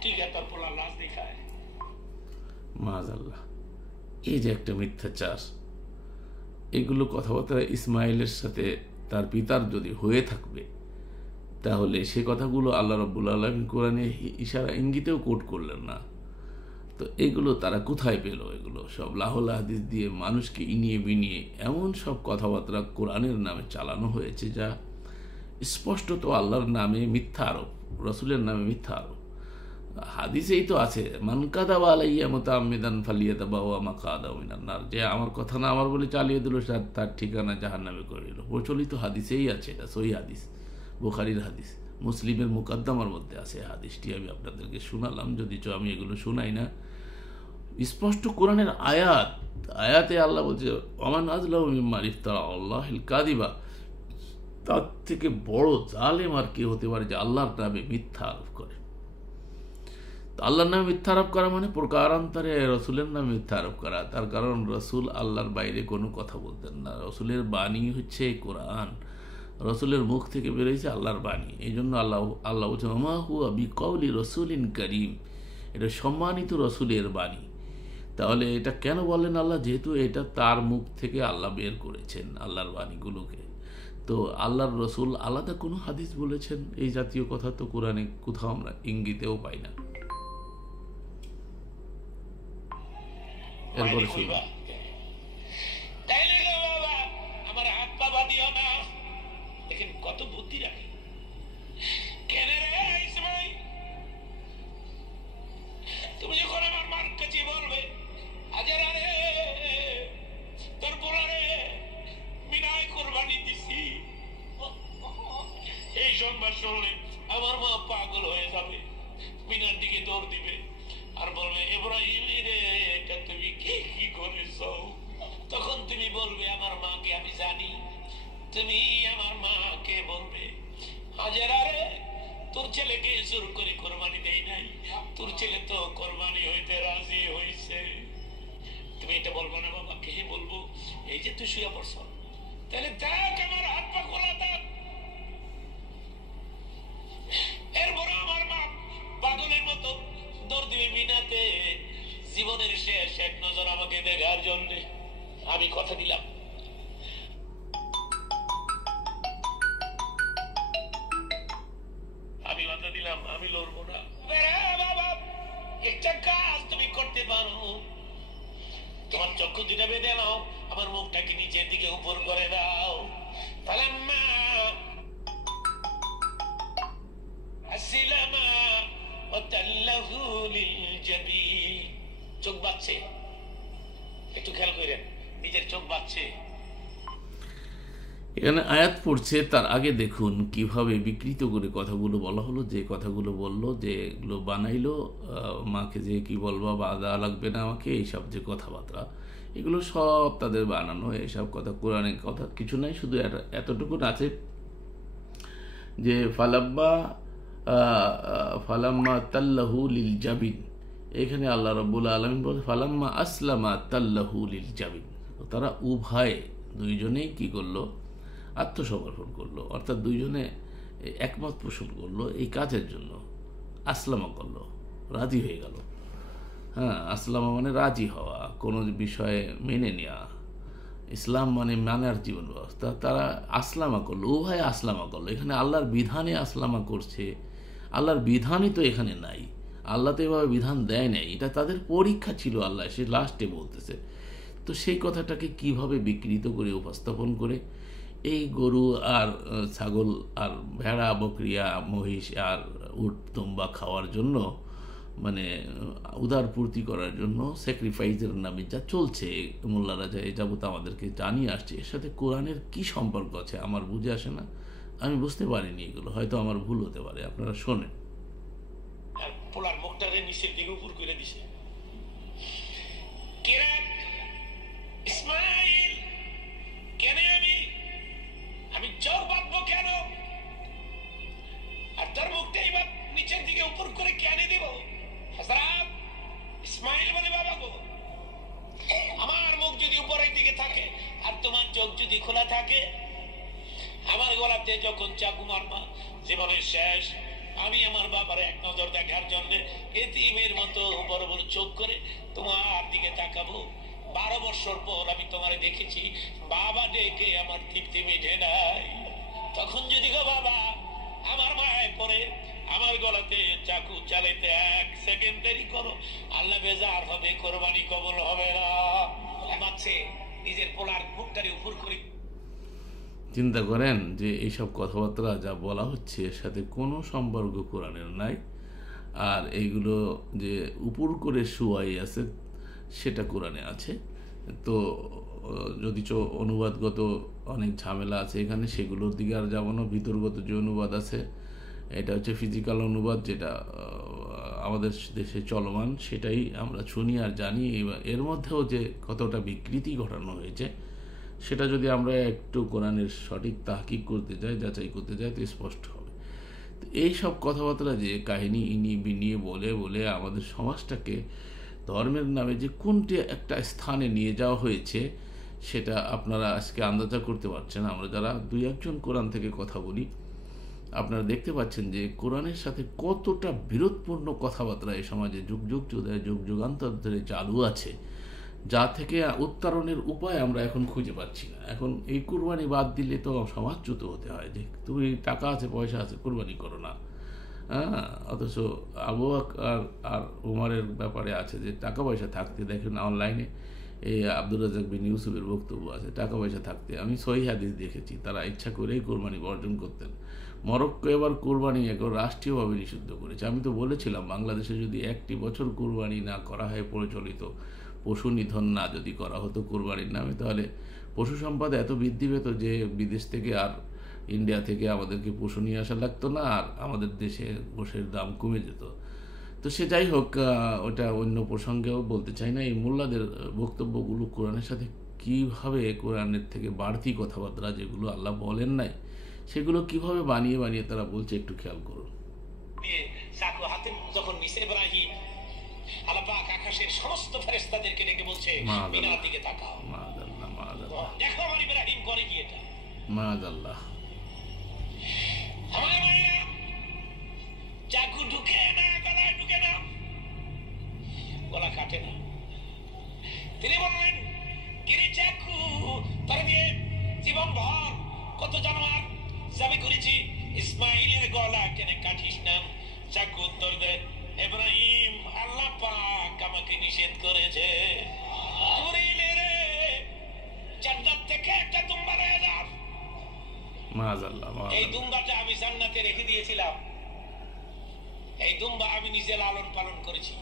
ঠিক আছে তোর পোলার লাশ দেখায়। মাআযাল্লাহ, এই যে একটা মিথ্যাচার, এগুলো কথাবার্তা ইসমাইলের সাথে তার পিতার যদি হয়ে থাকবে তাহলে সে কথাগুলো আল্লাহ রাব্বুল আলামিন কোরআনে ইশারা ইঙ্গিতেও কোট করলেন না। তো এগুলো তারা কোথায় পেল? এগুলো সব লাহুল হাদিস দিয়ে মানুষকে ইনিয়ে বিনিয়ে এমন সব কথাবার্তা কোরআনের নামে চালানো হয়েছে যা স্পষ্টত আল্লাহর নামে মিথ্যা আরোপ, রসুলের নামে মিথ্যা আরোপ। হাদিসেই তো আছে, মান কাযাবা আলাইয়া মুতাআম্মিদান ফালিয়াতাবাওয়া মাকআদাহু মিনান নার, যে আমার কথা না আমার বলে চালিয়ে দিল তার ঠিকানা জাহান্নামে করে দিল। প্রচলিত হাদিসেই আছে, এটা সহিহ হাদিস, বুখারীর হাদিস, মুসলিমের মুকদ্দমার মধ্যে আছে হাদিসটি। আমি আপনাদেরকে শোনালাম, যদি আমি এগুলো শোনাই না, স্পষ্ট কোরআনের আয়াতে আল্লাহ বলছে ওমান আযলামু মিম্মান ইফতারা আলাল্লাহিল কাযিবা, তার থেকে বড় জালেম আর কি হতে পারে যে আল্লাহর নামে মিথ্যা আরোপ করে। আল্লাহর নামে মিথ্যা আরোপ করা মানে প্রকারান্তরে রসুলের নামে মিথ্যা আরোপ করা। তার কারণ রসুল আল্লাহর বাইরে কোনো কথা বলতেন না, রসুলের বাণী হচ্ছে কোরআন। রসুলের মুখ থেকে বেরোয়েছে আল্লাহর বাণী। এই জন্য আল্লাহ বলছেন ওমা হুয়া বিকৌলি রসুলিন করিম, এটা সম্মানিত রসুলের বাণী। তাহলে এটা কেন বলেন আল্লাহ? যেহেতু এটা তার মুখ থেকে আল্লাহ বের করেছেন আল্লাহর বাণীগুলোকে। তো আল্লাহর রসুল আলাদা কোনো হাদিস বলেছেন এই জাতীয় কথা তো কোরআনে কোথাও আমরা ইঙ্গিতেও পাই না। এরপরে শুনবা আমার হাত পা বাঁধিও না। দেখেন কত বুদ্ধি রাখে। কেন রে ইসমাইল, তুমি যখন আমার মার কাছে বলবে হাজেরা রে তোর পোলারে মিনায় কোরবানি দিছি, এই সংবাদ শুনলে আমার মা পাগল হয়ে যাবে, মিনার দিকে দৌড় দিবে আর বলবে ইব্রাহিম রে এটা তুমি কি করেছ। তখন তুমি বলবে আমার মাকে আমি জানি, তুমি আমার মাকে বলবে হাজেরা রে তোর ছেলেকে জোর করে কোরবানি দেই নাই, তোর ছেলে তো কোরবানি হইতে রাজি হইছে। তুমি এটা বলবো না বাবা? কে বলবো? এই যে তুই শুয়ে পড়ছ, তাহলে দেখ আমার হাত পা খোলা থাক। এরপরে আমার মা পাগলের মতো দৌড় দিবে মিনাতে জীবনের শেষ এক নজর আমাকে দেখার জন্য। আমি কথা দিলাম, আমি কথা দিলাম আমি লড়বো না। বাবা একটা কাজ তুমি করতে পারো, তোমার চক্ষু দুটা বেঁধে নাও, আমার মুখটাকে নিচের দিকে উপর করে দাও। ফালাম্মা আসলামা ওয়াতাল্লাহু লিলজাবিন, চোখ বাঁচছে, একটু খেয়াল করেন, নিজের চোখ বাঁচছে। এখানে আয়াত পড়ছে, তার আগে দেখুন কিভাবে বিকৃত করে কথাগুলো বলা হলো। যে কথাগুলো বললো, যেগুলো বানাইলো, মাকে যে কি বলবা বা দেওয়া লাগবে না আমাকে, এইসব যে কথাবার্তা, এগুলো সব তাদের বানানো। এইসব কথা কোরআনের কথা কিছু নাই, শুধু এতটুকু আছে যে ফালাম্মা তাল্লাহু লিল জাবিন। এখানে আল্লাহ রাব্বুল আলামিন বলে ফালাম্মা আসলামা তাল্লাহু লিল জাবিন, তারা উভয়ে দুইজনেই কি করলো? আত্মসমর্পণ করলো, অর্থাৎ দুইজনে একমত পোষণ করলো এই কাজের জন্য, আসলামা করলো, রাজি হয়ে গেল। হ্যাঁ, আসলামা মানে রাজি হওয়া, কোনো বিষয়ে মেনে নেওয়া। ইসলাম মানে মানার জীবন ব্যবস্থা। তারা আসলামা করলো, উভয় আসলামা করলো। এখানে আল্লাহর বিধানে আসলামা করছে, আল্লাহর বিধানই তো এখানে নাই, আল্লাহ তো এভাবে বিধান দেয় নাই, এটা তাদের পরীক্ষা ছিল। আল্লাহ সে লাস্টে বলতেছে। তো সেই কথাটাকে কিভাবে বিকৃত করে উপস্থাপন করে এই গরু আর ছাগল আর ভেড়া বকরিয়া মহিষ আর উট তুম্বা খাওয়ার জন্য, মানে উদারপূর্তি করার জন্য স্যাক্রিফাইসের নামে যা চলছে, মোল্লারা যা এ যাবত আমাদেরকে জানিয়ে আসছে, এর সাথে কোরআনের কি সম্পর্ক আছে আমার বুঝে আসে না। আমি বুঝতে পারিনি এগুলো, হয়তো আমার ভুল হতে পারে, আপনারা শোনেন। পোলার মুখটারে নিচের দিকে উপর করে দিছে। ইসমাইল কেন আমি চোখ বাঁধবো কেন? আর তোর মুখটা এবার নিচের দিকে উপর করে কেন দিব? হযরত ইসমাইল বলে বাবা গো, আমার মুখ যদি উপরের দিকে থাকে আর তোমার চোখ যদি খোলা থাকে, আমার গলাতে যখন চাকু মারবা জীবনের শেষ, আমি আমার বাবার এক নজর দেখার জন্য এতিমের মতো বড় বড় চোখ করে তোমার দিকে তাকাবো। 12 বছর পর আমি তোমারে দেখেছি, বাবা ডেকে আমার তৃপ্তি মিটে নাই। তখন যদি গো বাবা আমার মায়ের পরে আমার গলাতে চাকু চালাইতে 1 সেকেন্ড দেরি করো, আল্লাহ বেজার হবে, কোরবানি কবুল হবে না। বাচ্চে নিজের পোলার মুখটারে উপর করি। চিন্তা করেন যে এইসব কথাবার্তা যা বলা হচ্ছে এর সাথে কোনো সম্পর্ক কোরআনের নাই। আর এইগুলো যে উপর করে শুয়াই আছে সেটা কোরআনে আছে। তো যদি অনুবাদগত অনেক ঝামেলা আছে এখানে, সেগুলোর দিকে আর যাবো না। ভিতরগত যে অনুবাদ আছে, এটা হচ্ছে ফিজিক্যাল অনুবাদ, যেটা আমাদের দেশে চলমান, সেটাই আমরা শুনি আর জানি। এর মধ্যেও যে কতটা বিকৃতি ঘটানো হয়েছে সেটা যদি আমরা একটু কোরআনের সঠিক তাহকিক করতে যাই, যাচাই করতে যাই, তো স্পষ্ট হবে। তো এইসব কথাবার্তা যে কাহিনী ইনিয়ে বিনিয়ে বলে বলে আমাদের সমাজটাকে ধর্মের নামে যে কোনটি একটা স্থানে নিয়ে যাওয়া হয়েছে, সেটা আপনারা আজকে আন্দাজা করতে পারছেন। আমরা যারা দুই একজন কোরআন থেকে কথা বলি, আপনারা দেখতে পাচ্ছেন যে কোরআনের সাথে কতটা বিরোধপূর্ণ কথাবার্তা এই সমাজে যুগ যুগান্তর ধরে চালু আছে, যা থেকে উত্তরণের উপায় আমরা এখন খুঁজে পাচ্ছি না। এখন এই কুরবানি বাদ দিলে তো সমাজচ্যুত হতে হয় যে তুমি টাকা আছে পয়সা আছে কুরবানি করো না। হ্যাঁ, অথচ আবু বকর আর উমরের ব্যাপারে আছে যে টাকা পয়সা থাকতে, দেখেন অনলাইনে এই আব্দুর রাজ্জাক বিন ইউসুফের বক্তব্য আছে, টাকা পয়সা থাকতে আমি সহিহ হাদিস দেখেছি তারা ইচ্ছা করেই কোরবানি বর্জন করতেন। মরক্কো এবার কোরবানি এখন রাষ্ট্রীয়ভাবে নিষিদ্ধ করেছে। আমি তো বলেছিলাম বাংলাদেশে যদি একটি বছর কোরবানি না করা হয়, প্রচলিত পশু নিধন না যদি করা হতো কোরবানির নামে, তাহলে পশু সম্পদ এত বৃদ্ধি পেত যে বিদেশ থেকে আর ইন্ডিয়া থেকে আমাদেরকে পশু নিয়ে আসা লাগতো না, আর আমাদের দেশে গোশের দাম কমে যেত। তো সে যাই হোক, ওটা অন্য প্রসঙ্গেও বলতে চাই না। এই মোল্লাদের বক্তব্যগুলো কোরআনের সাথে কিভাবে কোরআনের থেকে বাড়তি কথাবার্তা যেগুলো আল্লাহ বলেন নাই সেগুলো কিভাবে বানিয়ে বানিয়ে তারা বলছে, একটু খেয়াল করুন। যখন নিচে ইব্রাহিম আল্লাহ পাক আকাশের সমস্ত ফেরেশতাদেরকে ডেকে বলছে মিনার দিকে তাকাও, দেখো আমার ইব্রাহিম করে কি এটা, মাআযাল্লাহ। আমার মায়া চাকু ঢুকে না, গলায় ঢুকে না, গলা কাটে না। তিনি বললেন গিরি চাকু তার দিয়ে জীবন ভর কত জানোয়ার যাবে করেছি, ইসমাইলের গলা কেন কাটিস না? চাকু উত্তর দেয়, ইব্রাহিম আল্লাহ পাক আমাকে নিষেধ করেছে, জান্নাত থেকে একটা দুম্বা নিয়ে যা। মাআযাল্লাহ। এই দুম্বাটা আমি জান্নাতে রেখে দিয়েছিলাম, এই দুম্বা আমি নিজে লালন পালন করেছি,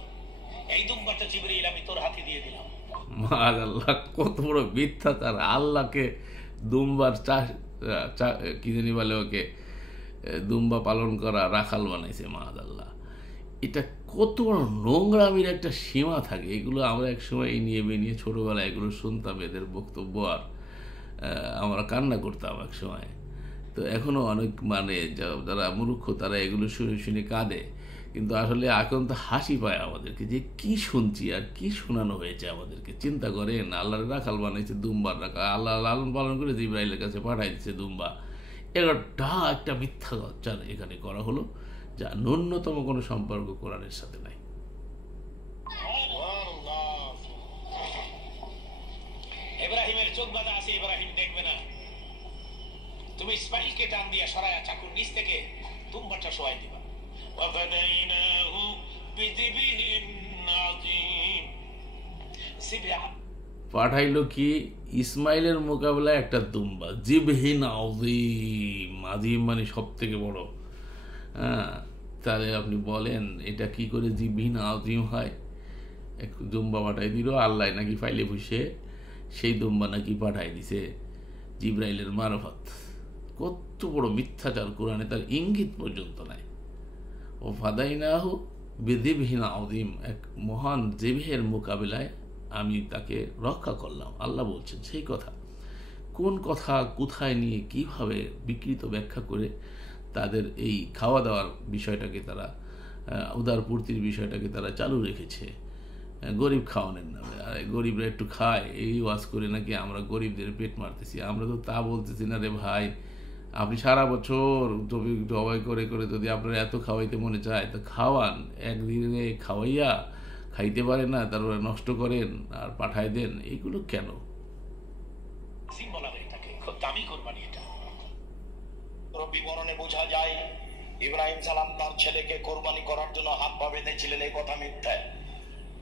এই দুম্বাটা জিবরীল আমি তোর হাতে দিয়ে দিলাম। মাআযাল্লাহ, কত বড় মিথ্যাচার! আল্লাহকে দুম্বার কি জানি বলে, ওকে দুম্বা পালন করা রাখাল বানাইছে। মাআযাল্লাহ, এটা কত বড় নোংরামির একটা সীমা থাকে। এগুলো আমরা এক সময় এই নিয়ে বেনিয়ে ছোটবেলায় এগুলো শুনতাম, এদের বক্তব্য, আর আমরা কান্না করতাম এক সময়। তো এখনও অনেক যারা মূর্খ তারা এগুলো শুনে শুনে কাঁদে, কিন্তু আসলে এখন তো হাসি পায় আমাদেরকে যে কি শুনছি আর কি শোনানো হয়েছে আমাদেরকে। চিন্তা করেন, আল্লাহর রাখাল বানাইছে, দুম্বার রাখাল, আল্লাহ লালন পালন করে জিবরাইলের কাছে পাঠাই দিচ্ছে দুম্বা। একটা মিথ্যাচার এখানে করা হলো, যা ন্যূনতম কোনো সম্পর্ক কোরআনের সাথে নাই। ইব্রাহিমের চোখ বাঁধা আছে, ইব্রাহিম দেখবে না। তুমি ইসমাইলকে টান দিয়া সরায়া চাকুর নিচ থেকে দুম্বাটা শোয়াই দিবা। পাঠাইলো কি? ইসমাইলের মোকাবেলায় একটা দুম্বা। জিবহিন আযীম, আযীম মানে সব থেকে বড়। হ্যাঁ, তাহলে আপনি বলেন এটা কি করে জিবহিন আযীম হয়? এক দুম্বা পাঠাই দিল, আল্লাহ নাকি ফাইলে বসে সেই দুম্বা নাকি পাঠাই দিছে জিবরাইলের মারফত। কত বড় মিথ্যাচার! কোরআনে তার ইঙ্গিত পর্যন্ত নাই। ও ফাদাইনাহু বিযিবহিন আযীম, এক মহান জিবহের মোকাবিলায় আমি তাকে রক্ষা করলাম, আল্লাহ বলছেন। সেই কথা কোন কথা কোথায় নিয়ে কিভাবে বিকৃত ব্যাখ্যা করে তাদের এই খাওয়া দাওয়ার বিষয়টাকে তারা, উদারপূর্তির বিষয়টাকে তারা চালু রেখেছে গরিব খাওয়ানোর নামে। আর গরিবরা একটু খায় এই ওয়াজ করে নাকি আমরা গরিবদের পেট মারতেছি। আমরা তো তা বলতেছি না রে ভাই। আপনি সারা বছর জবাই করে করে যদি আপনার এত খাওয়াইতে মনে চায় তো খাওয়ান, একদিনে খাওয়াইয়া খাইতে পারে না তারপরে নষ্ট করেন আর পাঠায় দেন, এইগুলো কেন? বিবরণে বোঝা যায় ইব্রাহিম সালাম তার ছেলেকে কোরবানি করার জন্য হাত পা বেঁধেছিলেন, এই কথা মিথ্যা।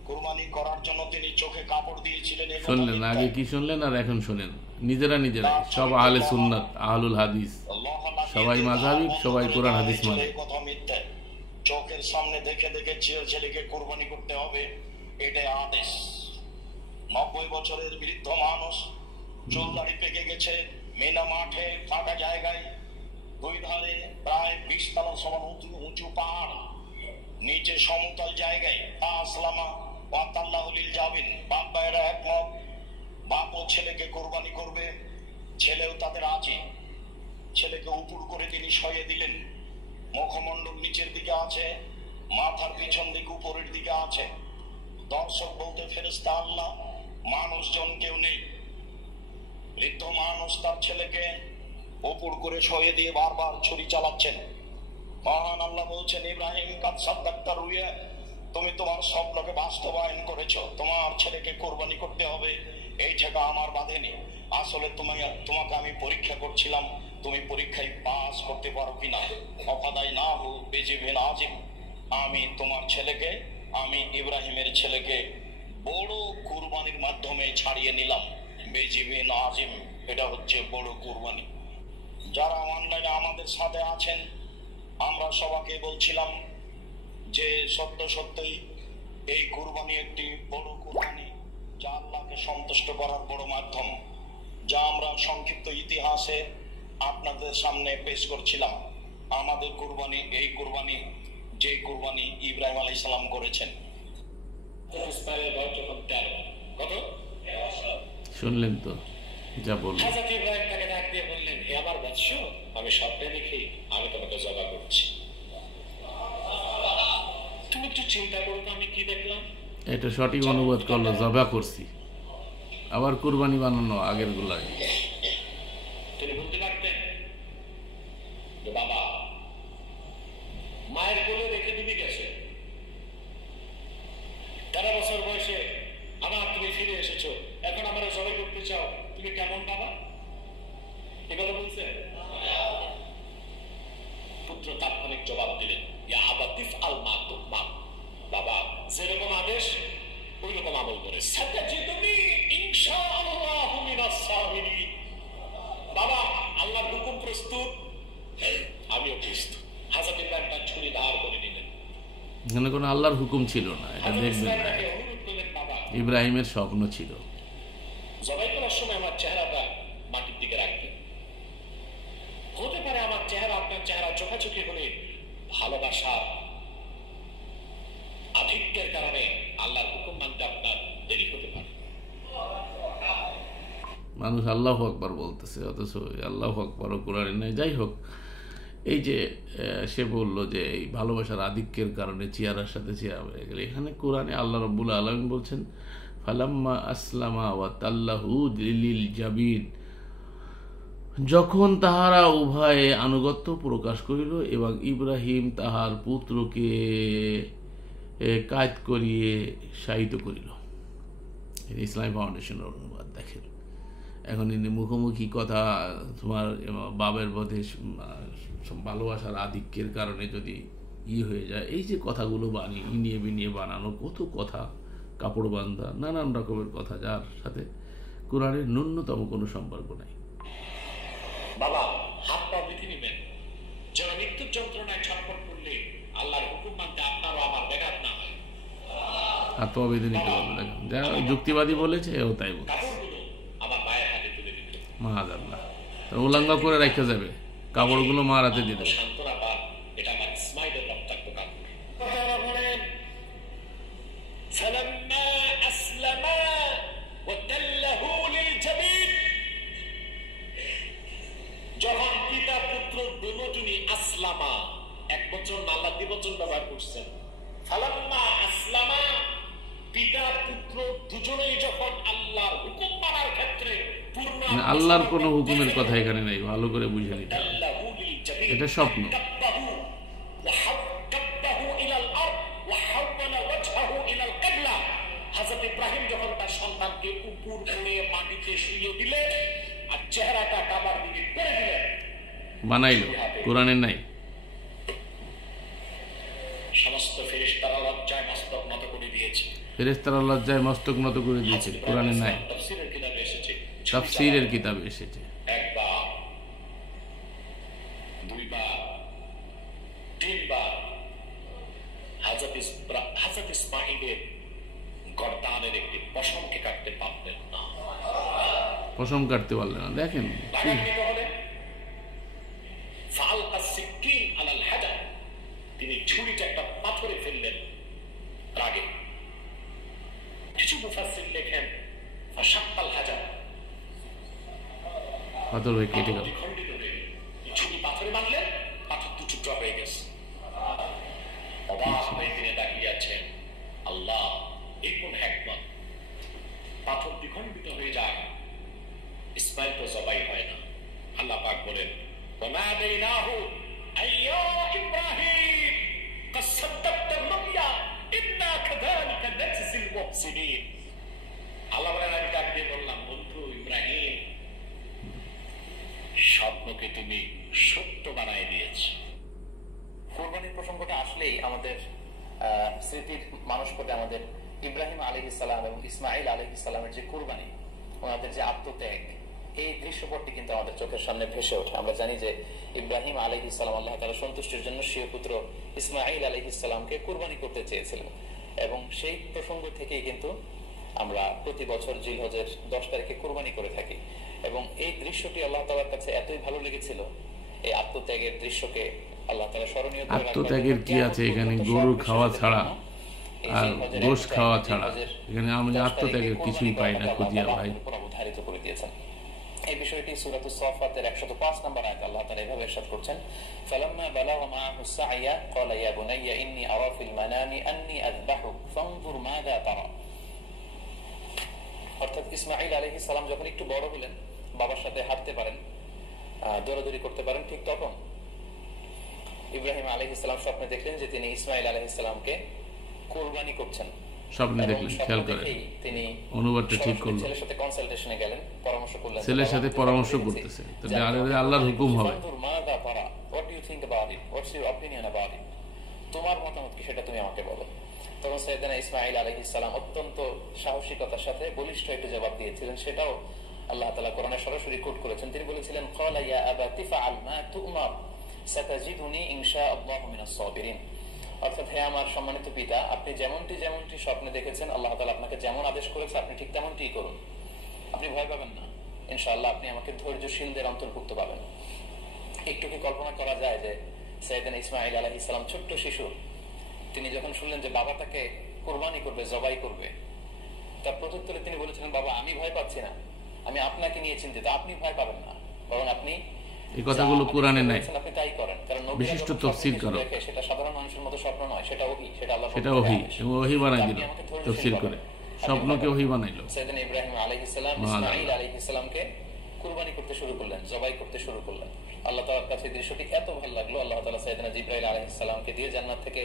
কোরবানি করার জন্য তিনি চোখে কাপড় দিয়েছিলেন, শুনলেন? আগে কি শুনলেন আর এখন শুনেন। নিজেরা সব আহলে সুন্নাত, আহলুল হাদিস, সবাই মাযহাবী, সবাই কোরআন হাদিস মানে। কথা মিথ্যা। চোখের সামনে দেখে দেখে ছেলেকে কোরবানি করতে হবে, এটাই আদেশ। 90 বছরের বৃদ্ধ মানুষ, চুল দাড়ি পেকে গেছে, মিনা মাঠে ফাঁকা জায়গায়, দুই ধারে প্রায় 20 তলা সমান উঁচু পাহাড়, নিচে সমতল জায়গায় আসলামা ওয়াতাল্লাহু লিল জাবিন। বাপ ভাইয়েরা একমত, বাপও ছেলেকে কোরবানি করবে, ছেলেও তাদের আছে। ছেলেকে উপুড় করে তিনি শয়ে দিলেন, মুখমণ্ডল নিচের দিকে আছে, মাথার পিছন দিকে উপরের দিকে আছে। দর্শক বলতে ফেরেশতা আল্লাহ, মানুষজন কেউ নেই। বৃদ্ধ মানুষ তার ছেলেকে উপর করে সয়ে দিয়ে বারবার ছুরি চালাচ্ছেন। মহান আল্লাহ বলছেন, ইব্রাহিম কাদ সাদ্দাক্তা রুইয়া, তুমি তোমার স্বপ্নকে বাস্তবায়ন করেছো, তোমার ছেলেকে কোরবানি করতে হবে, এই ঠেকা আমার বাঁধেনি। আসলে তোমাকে আমি পরীক্ষা করছিলাম, তুমি পরীক্ষায় পাস করতে পারো কিনা। অফাদাই না হু বেজিবিন আজিম, আমি তোমার ছেলেকে, আমি ইব্রাহিমের ছেলেকে বড় কুরবানির মাধ্যমে ছাড়িয়ে নিলাম। বেজিবিন আজিম, এটা হচ্ছে বড় কুরবানি। যারা অনলাইনে আমাদের সাথে আছেন, আমরা সবাইকে বলছিলাম যে সত্য সত্যই এই কুরবানি একটি বড় কুরবানি, যা আল্লাহকে সন্তুষ্ট করার বড় মাধ্যম, যা আমরা সংক্ষিপ্ত ইতিহাসে আপনাদের সামনে পেশ করছিলাম। আমাদের কুরবানি এই কুরবানি, যে কুরবানি ইব্রাহিম আলাইহিস সালাম করেছেন। শুনলেন তো যা বললেন। হযরত ইব্রাহিম তাকে ডাক দিয়ে বললেন, হে আমার বৎস, আমি স্বপ্নে দেখি আমি তোমাকে জবাই করছি। তুমি একটু চিন্তা করো তো আমি কি দেখলাম। এটা সঠিক অনুবাদ করলো জবা করছি, আবার কুরবানি বানানো আগের গুলাই। তিনি বলতে লাগতেন যে বাবা, মায়ের কোলে রেখে দিবি গেছে, 13 বছর বয়সে আমার তুমি ফিরে এসেছো, এখন আমরা জবাই করতে চাও, তুমি কেমন বাবা? এগুলো বলছে। পুত্র তাৎক্ষণিক জবাব দিলেন, ইয়া আবাতিফ আল মা তুকমা, বাবা যেরকম আদেশ ওই রকম আমল করে। সাতাজিদুনি ইনশাআল্লাহু মিনাস সাবিরিন, বাবা আল্লাহর হুকুম প্রস্তুত, আমিও প্রস্তুত। হযরত ইব্রাহিম তার ছুরি ধার করে নিলেন। এখানে কোনো আল্লাহর হুকুম ছিল না, এটা দেখবেন না, অনুরোধ করলেন, বাবা ইব্রাহিমের স্বপ্ন ছিল। জবাই করার সময় আমার চেহারাটা মাটির দিকে রাখবেন। হতে পারে আমার চেহারা আপনার চেহারা চোখাচোখি হলে ভালোবাসা আধিক্যের কারণে আল্লাহর হুকুম মানতে আপনার দেরি হতে পারে। মানুষ আল্লাহু আকবার বলতেছে, অথচ আল্লাহু আকবারও কোরআনে নাই। যাই হোক, এই যে সে বলল যে এই ভালোবাসার আধিক্যের কারণে চেহারার সাথে চেহারা হয়ে গেলে, এখানে কোরআনে আল্লাহ রাব্বুল আলামিন বলছেন, ফালাম্মা আসলামা ওয়া তাল্লাহু লিল জাবিন, যখন তাহারা উভয়ে আনুগত্য প্রকাশ করিল এবং ইব্রাহিম তাহার পুত্রকে কায়দ করিয়ে শায়িত করিল। ইসলামী ফাউন্ডেশনের অনুবাদ দেখেন। এখন মুখোমুখি কথা, তোমার বাবের বোধে ভালোবাসার আধিক্যের কারণে যদি হয়ে যায়, এই যে কথাগুলো ইনিয়ে বিনিয়ে বানানো, কত কথা, কাপড় বান্ধা, নানান রকমের কথা, যার সাথে কোরআনের ন্যূনতম কোনো সম্পর্ক নাই। বাবা হাত পা বেঁধে নিবেন, যেন মৃত্যুর যন্ত্রণায় ছটফট করলে আল্লাহর হুকুম মানতে আপনারও আমার ব্যাঘাত না হয়। হাত পা বেঁধে নিতে হবে, দেখেন যা যুক্তিবাদী বলেছে ও তাই বলছে। কাপড়গুলো আমার মায়ের হাতে তুলে দিতে, মাহাদাল্লাহ, উল্লঙ্ঘ করে রেখে যাবে, কাপড়গুলো মার হাতে দিয়ে দেবে। সান্ত্বনা পান, এটা আমার ইসমাইলের রক্তাক্ত কাপড়। বলেন, ফালাম্মা আসলামা ওয়া তাল্লাহু লিল জাবিন, যখন পিতা পুত্র দুজনই আসলামা, এক বচন আল্লাহ দ্বিবচন ব্যবহার করছেন। ফালাম্মা আসলামা, পিতা পুত্র দুজনেই যখন আল্লাহর হুকুম মানার ক্ষেত্রে পূর্ণ, আল্লাহর কোনো হুকুমের কথা এখানে নেই, ভালো করে বুঝে নিতে হবে, এটা স্বপ্ন। হযরত ইব্রাহিম যখন তার সন্তানকে উপর করে মাটিতে শুইয়ে দিলেন আর চেহারাটা কাবার দিকে করে দিলেন, বানাইল, কোরআনে নাই। সমস্ত ফেরেশতারা লজ্জায় মস্তক নত করে দিয়েছে। ফেরেশতারা লজ্জায় মস্তক নত করে দিয়েছে, কোরআনে নাই। তাফসীরের কিতাবে এসেছে, তাফসীরের কিতাবে এসেছে। একবার, দুইবার, তিনবার হযরত ইসমাঈলের গর্দানের একটি পশমকে কাটতে পারলেন না। পশম কাটতে পারলেন না, দেখেন তিনি ছুরিটা একটা পাথরে ফেললেন রাগে। কিছু মুফাসসির লেখেন ফাশাক্কাল হাজার, পাথর হয়ে কেটে গেল। খণ্ডিত হয়ে ছুরি পাথরে মারলেন, পাথর দু টুকরা হয়ে গেছে। অবাক হয়ে তিনি তাকিয়ে আছেন, আল্লাহ এই কোন হিকমত, পাথর দ্বিখণ্ডিত হয়ে যায়, ইসমাইল তো জবাই হয় না। আল্লাহ পাক বলেন ওয়ানাদাইনাহু আইয়া ইব্রাহিম قد صدقت الرؤيا إنا كذلك نجزي المحسنين। আল্লাহ বলেন আমি ডাক দিয়ে বললাম বন্ধু ইব্রাহিম স্বপ্নকে তুমি সত্য বানায় দিয়েছো। কুরবানির প্রসঙ্গটা আসলেই আমাদের স্মৃতির মানসপটে আমাদের ইব্রাহিম আলাইহিস সালাম এবং ইসমাইল আলাইহিস সালামের যে কুরবানি, ওনাদের যে আত্মত্যাগ, এই দৃশ্যপটটি কিন্তু আমাদের চোখের সামনে ভেসে ওঠে। আমরা জানি যে ইব্রাহিম আলাইহিস সালাম আল্লাহ তাআলার সন্তুষ্টির জন্য স্বীয় পুত্র ইসমাইল আলাইহিস সালামকে কুরবানি করতে চেয়েছিলেন, এবং সেই প্রসঙ্গ থেকেই কিন্তু আমরা প্রতি বছর জিলহজের 10 তারিখে কুরবানি করে থাকি। এবং এই দৃশ্যটি আল্লাহ তাআলার কাছে এতই ভালো লেগেছিল, এই আত্মত্যাগের দৃশ্যকে আল্লাহ তাআলা স্মরণীয় করে রাখবেন। আত্মত্যাগের কি আছে এখানে? গরু খাওয়া ছাড়া আর গোশ খাওয়া ছাড়া এখানে আমরা আত্মত্যাগের কিছুই পাই না খুঁজিয়া ভাই। অবধারিত করে দিয়েছেন এই বিষয়টি সূরাতুস সাফাতের 105 নম্বর আয়াতে আল্লাহ তাআলা এভাবে ইরশাদ করছেন, ফালাম্মা বালাগা মাআহু সা'য়া ক্বালা ইয়া বুনাইয়া ইন্নী আরা ফিল মানামি আন্নী আযবাহুক ফানজুর মাযা তারা। অর্থাৎ ইসমাঈল আলাইহিস সালাম যখন একটু বড় হলেন, বাবার সাথে হাঁটতে পারেন, দৌড়াদৌড়ি করতে পারেন, ঠিক তখন ইব্রাহিম আলাইহিস সালাম স্বপ্নে দেখলেন যে তিনি ইসমাঈল আলাইহিস সালামকে কুরবানি করছেন। স্বপ্নে দেখলেন, খেয়াল করে তিনি অনুবাদটা ঠিক করলেন, ছেলের সাথে কনসালটেশনে গেলেন, পরামর্শ করলেন, ছেলের সাথে পরামর্শ করতেছে, তাহলে আল্লাহর হুকুম হবে। What do you think about it? What's your opinion about it? তোমার মতামত কি সেটা তুমি আমাকে বলো। তখন সাইয়েদনা ইসমাঈল আলাইহিস সালাম অত্যন্ত সাহসিকতার সাথে বলিষ্ঠ একটা জবাব দিয়েছিলেন, সেটাও আল্লাহ তাআলা কোরআনে সরাসরি কোট করেছেন। তিনি বলেছিলেন, ক্বালা ইয়া আবাতি ফাআল মা তু'মার সাতাজিদুনি ইনশাআল্লাহু মিনাস সাবিরিন। অর্থাৎ হে আমার সম্মানিত পিতা, আপনি যেমনটি স্বপ্নে দেখেছেন, আল্লাহ তাআলা আপনাকে যেমন আদেশ করেছে আপনি ঠিক তেমনটিই করুন। আপনি ভয় পাবেন না, ইনশাআল্লাহ আপনি আমাকে ধৈর্যশীলদের অন্তর্ভুক্ত পাবেন। একটু কি কল্পনা করা যায় যে সাইয়েদনা ইসমাঈল আলাইহিস সালাম ছোট্ট শিশু, তিনি যখন শুনলেন যে বাবা তাকে কুরবানি করবে, জবাই করবে, তার প্রত্যুত্তরে তিনি বলেছিলেন, বাবা আমি ভয় পাচ্ছি না, আমি আপনাকে নিয়ে চিন্তিত, আপনি ভয় পাবেন না, বরং আপনি এই কথাগুলো কোরআনে নাই, আপনি তাই করেন। কারণ বিশিষ্ট তাফসীর করো, সেটা সাধারণ মানুষের মতো স্বপ্ন নয়, সেটা ওহী, সেটা আল্লাহ, সেটা ওহী, এবং ওহী বানাই দিল তাফসীর করে, স্বপ্নকে ওহী বানাইলো। সাইয়েদনা ইব্রাহিম আলাইহিস সালাম ইসমাঈল আলাইহিস সালামকে কুরবানি করতে শুরু করলেন, জবাই করতে শুরু করলেন। আল্লাহ তাআলার কাছে দৃশ্যটি এত ভালো লাগলো, আল্লাহ তাআলা সাইয়েদনা জিবরাইল আলাইহিস সালামকে দিয়ে জান্নাত থেকে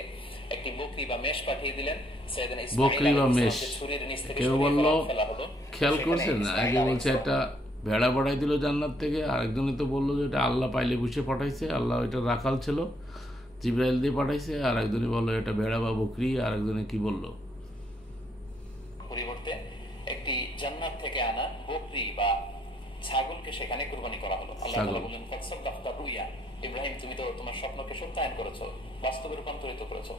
একটি বকরি বা মেষ পাঠিয়ে দিলেন। সাইয়েদনা ইসমাঈল বকরি বা মেষ, ছুরির নিচ থেকে কেউ বললো, খেয়াল করছেন না, আগে বলছে একটা ভেড়া পাঠাই দিল জান্নাত থেকে, আরেকজনে তো বললো যে এটা আল্লাহ পাইলে বসে পাঠাইছে, আল্লাহ এটা রাখাল ছিল, জিবরাইল দিয়ে পাঠাইছে, আর একজনে বললো এটা ভেড়া বা বকরি, আর একজনে কি বললো পরিবর্তে একটি জান্নাত থেকে আনা বকরি বা ছাগলকে সেখানে কুরবানি করা হলো। আল্লাহ তাআলা বলেন, ফাসাদাক্তা রুয়া, ইব্রাহিম তুমি তো তোমার স্বপ্নকে সত্যায়ন করেছো, বাস্তবে রূপান্তরিত করেছো,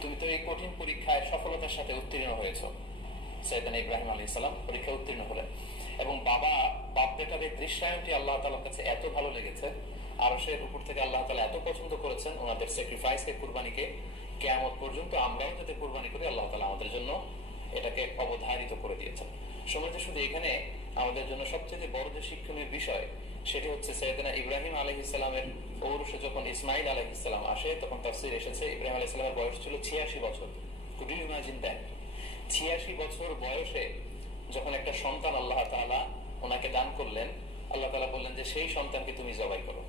তুমি তো এই কঠিন পরীক্ষায় সফলতার সাথে উত্তীর্ণ হয়েছো। সাইয়েদনা ইব্রাহিম আলাইহিস সালাম পরীক্ষায় উত্তীর্ণ হলেন, এবং বাপ বেটার এই দৃশ্যায়নটি আল্লাহ তাআলার কাছে এত ভালো লেগেছে, আরশের উপর থেকে আল্লাহ তাআলা এত পছন্দ করেছেন ওনাদের স্যাক্রিফাইসকে, কুরবানিকে, কিয়ামত পর্যন্ত আমরাও যাতে কুরবানি করি আল্লাহ তাআলা আমাদের জন্য এটাকে অবধারিত করে দিয়েছেন। সমাজে শুধু এখানে আমাদের জন্য সবচেয়ে বড় যে শিক্ষণীয় বিষয়, সেটি হচ্ছে সাইয়েদনা ইব্রাহিম আলাইহিস সালামের ঔরসে যখন ইসমাঈল আলাইহিস সালাম আসে, তখন তাফসীর এসেছে ইব্রাহিম আলাইহিস সালামের বয়স ছিল 86 বছর। Could you imagine that? 86 বছর বয়সে যখন একটা সন্তান আল্লাহ তাআলা ওনাকে দান করলেন, আল্লাহ তাআলা বললেন যে সেই সন্তানকে তুমি জবাই করো।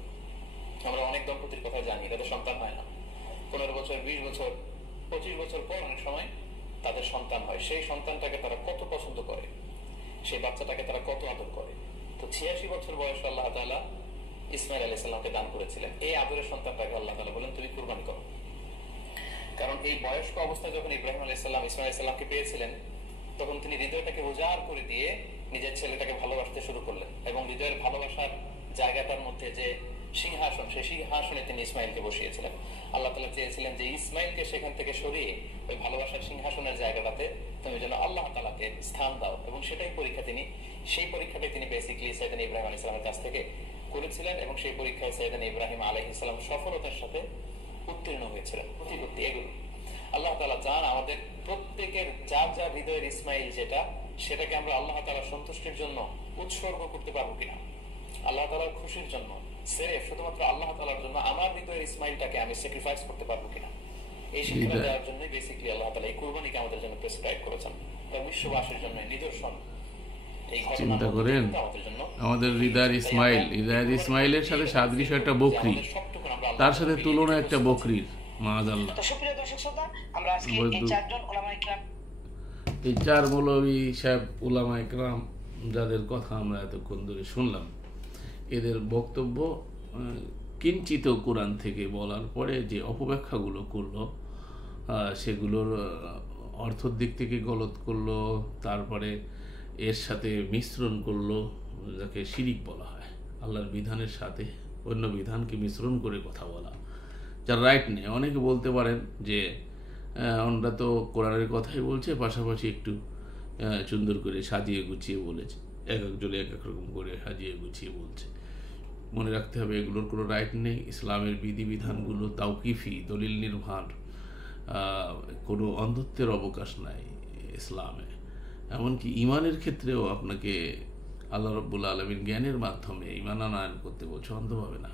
আমরা অনেক দম্পতির কথা জানি, তাদের সন্তান হয় না, 15 বছর, 20 বছর, 25 বছর পর অনেক সময় তাদের সন্তান হয়। সেই সন্তানটাকে তারা কত পছন্দ করে, সেই বাচ্চাটাকে তারা কত আদর করে। তো 86 বছর বয়সে আল্লাহ তাআলা ইসমাঈল আলাইহিস সালামকে দান করেছিলেন। এই আদরের সন্তানটাকে আল্লাহ তাআলা বলেন তুমি কুরবানি করো। কারণ এই বয়স্ক অবস্থায় যখন ইব্রাহিম আলাইহিস সালাম ইসমাঈল আলাইহিস সালামকে পেয়েছিলেন, তখন তিনি হৃদয়টাকে উজাড় করে দিয়ে নিজের ছেলেটাকে ভালোবাসতে শুরু করলেন, এবং হৃদয়ের ভালোবাসার জায়গাটার মধ্যে যে সিংহাসন, সেই সিংহাসনে তিনি ইসমাঈলকে বসিয়েছিলেন। আল্লাহ তাআলা চেয়েছিলেন যে ইসমাঈলকে সেখান থেকে সরিয়ে ওই ভালোবাসার সিংহাসনের জায়গাটাতে তুমি যেন আল্লাহ তাআলাকে স্থান দাও, এবং সেই পরীক্ষাটাই তিনি বেসিক্যালি সাইয়েদনা ইব্রাহিম আলাইহিস সালামের কাছ থেকে করেছিলেন, এবং সেই পরীক্ষায় সাইয়েদনা ইব্রাহিম আলাইহিস সালাম সফলতার সাথে উত্তীর্ণ হয়েছিলেন। প্রতিপত্তি এগুলো আল্লাহ তাআলা চান আমাদের প্রত্যেকের যার যার হৃদয়ের ইসমাঈল যেটা, সেটাকে আমরা আল্লাহ তাআলার সন্তুষ্টির জন্য উৎসর্গ করতে পারবো কিনা, আল্লাহ তাআলার খুশির জন্য, সেরে শুধুমাত্র আল্লাহ তাআলার জন্য আমার হৃদয়ের ইসমাঈলটাকে আমি স্যাক্রিফাইস করতে পারবো কিনা, এই শিক্ষা দেওয়ার জন্য বেসিক্যালি আল্লাহ তাআলা এই কুরবানিকে আমাদের জন্য প্রেসক্রাইব করেছেন। তা বিশ্ববাসীর জন্য নিদর্শন, এই ঘটনা চিন্তা করেন, আমাদের জন্য আমাদের হৃদয়ের ইসমাইলের সাথে সাদৃশ্য একটা বকরি, তার সাথে তুলনা একটা বকরির, মাআযাল্লাহ। তো সুপ্রিয় দর্শক শ্রোতা, আমরা আজকে এই চারজন উলামায়ে কিরাম, এই চার মৌলভী সাহেব উলামায়ে কিরাম যাদের কথা আমরা এতক্ষণ ধরে শুনলাম, এদের বক্তব্য কিঞ্চিত কোরআন থেকে বলার পরে যে অপব্যাখ্যাগুলো করলো, সেগুলোর অর্থর দিক থেকে গলত করলো, তারপরে এর সাথে মিশ্রণ করলো, যাকে শিরিক বলা হয়। আল্লাহর বিধানের সাথে অন্য বিধানকে মিশ্রণ করে কথা বলা, যার রাইট নেই। অনেকে বলতে পারেন যে আমরা তো কোরআনের কথাই বলছে, পাশাপাশি একটু সুন্দর করে সাজিয়ে গুছিয়ে বলেছে, এক একজনে এক এক রকম করে সাজিয়ে গুছিয়ে বলছে। মনে রাখতে হবে এগুলোর কোনো রাইট নেই। ইসলামের বিধিবিধানগুলো তাওকিফি, দলিল নির্ভর, কোনো অন্ধত্বের অবকাশ নাই ইসলামে। এমনকি ইমানের ক্ষেত্রেও আপনাকে আল্লাহ রাব্বুল আলামিন জ্ঞানের মাধ্যমে ইমান আনয়ন করতে বলছে, অন্ধভাবে না।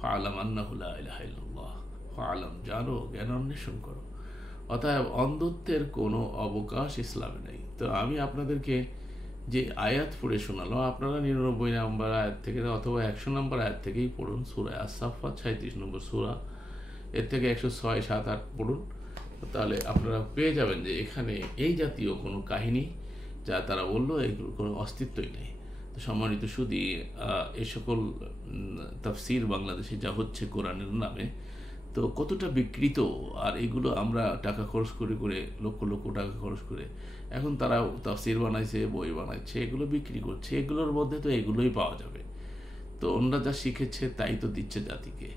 ফাআলাম আন্নাহু লা ইলাহা ইল্লাল্লাহ, ফাআলাম, জানো, জ্ঞান অন্বেষণ করো। অতএব অন্ধত্বের কোনো অবকাশ ইসলামে নেই। তো আমি আপনাদেরকে যে আয়াত পড়ে শোনালাম, আপনারা 99 নম্বর আয়াত থেকে অথবা 100 নম্বর আয়াত থেকেই পড়ুন। সূরা আস-সাফফাত 37 নম্বর সূরা, এর থেকে 106, 7, 8 পড়ুন। তাহলে আপনারা পেয়ে যাবেন যে এখানে এই জাতীয় কোনো কাহিনী যা তারা বললো, এগুলোর কোনো অস্তিত্বই নেই। তো সম্মানিত সুধী, এই সকল তাফসির বাংলাদেশে যা হচ্ছে কোরআনের নামে, তো কতটা বিকৃত, আর এগুলো আমরা টাকা খরচ করে করে, লক্ষ লক্ষ টাকা খরচ করে এখন তারা তাফসির বানাইছে, বই বানাইছে, এগুলো বিক্রি করছে। এগুলোর মধ্যে তো এগুলোই পাওয়া যাবে। তো ওনারা যা শিখেছে তাই তো দিচ্ছে জাতিকে।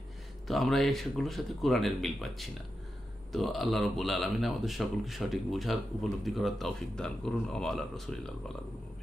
তো আমরা এই সেগুলোর সাথে কোরআনের মিল পাচ্ছি না। তো আল্লাহ রাব্বুল আলামিন আমাদের সকলকে সঠিক বোঝার, উপলব্ধি করার তৌফিক দান করুন। ওয়া আলা রাসূলিল্লাহিল বালাগুল মুবিন।